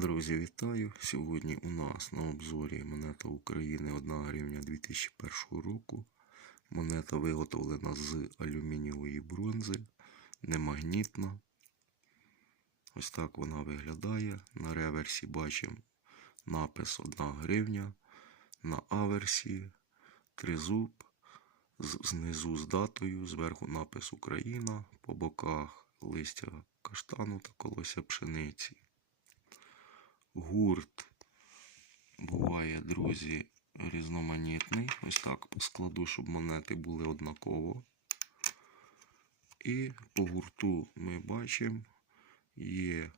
Друзі, вітаю! Сьогодні у нас на обзорі монета України 1 гривня 2001 року. Монета виготовлена з алюмінієвої бронзи, немагнітна. Ось так вона виглядає. На реверсі бачимо напис 1 гривня. На аверсі тризуб. Знизу з датою, зверху напис Україна, по боках листя каштану та колося пшениці. Гурт буває, друзі, різноманітний. Ось так складу, щоб монети були однаково. І по гурту ми бачимо, є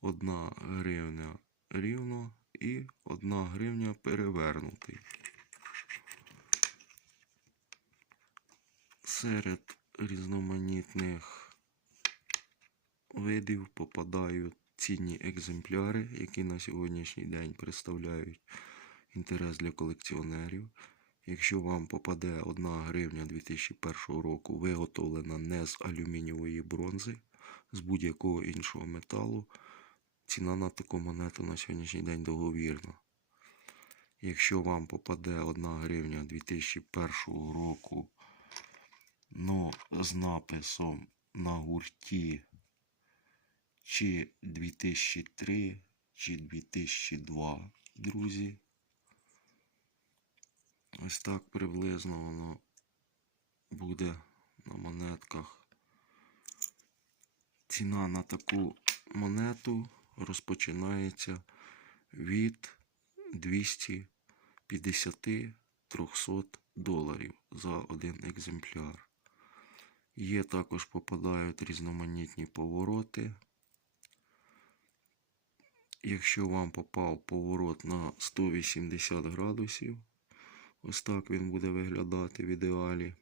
одна гривня рівно і одна гривня перевернутий. Серед різноманітних видів попадають цінні екземпляри, які на сьогоднішній день представляють інтерес для колекціонерів. Якщо вам попаде 1 гривня 2001 року, виготовлена не з алюмінієвої бронзи, з будь-якого іншого металу, ціна на таку монету на сьогоднішній день договірна. Якщо вам попаде 1 гривня 2001 року, ну, з написом на гурті чи 2003, чи 2002, друзі. Ось так приблизно воно буде на монетках. Ціна на таку монету розпочинається від 250-300 доларів за один екземпляр. Є також попадають різноманітні повороти. Якщо вам попав поворот на 180 градусів, ось так він буде виглядати в ідеалі.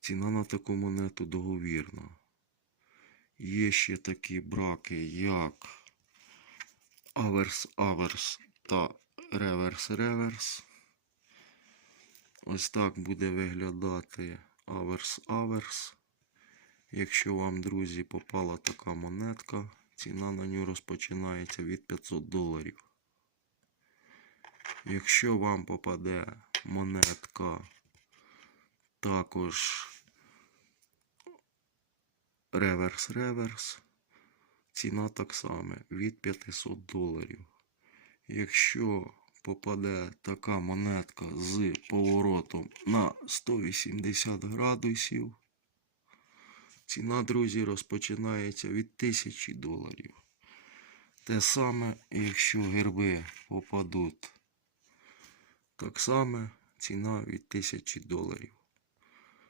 Ціна на таку монету договірна. Є ще такі браки, як аверс-аверс та реверс-реверс. Ось так буде виглядати аверс-аверс. Якщо вам, друзі, попала така монетка, ціна на нього розпочинається від 500 доларів. Якщо вам попаде монетка також реверс-реверс, ціна так само від 500 доларів. Якщо попаде така монетка з поворотом на 180 градусів, ціна, друзі, розпочинається від 1000 доларів. Те саме, якщо герби попадуть так само, ціна від 1000 доларів.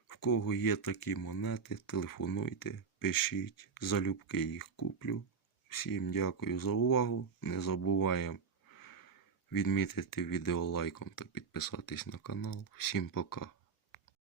В кого є такі монети, телефонуйте, пишіть, залюбки їх куплю. Всім дякую за увагу. Не забуваємо відмітити відео лайком та підписатись на канал. Всім пока.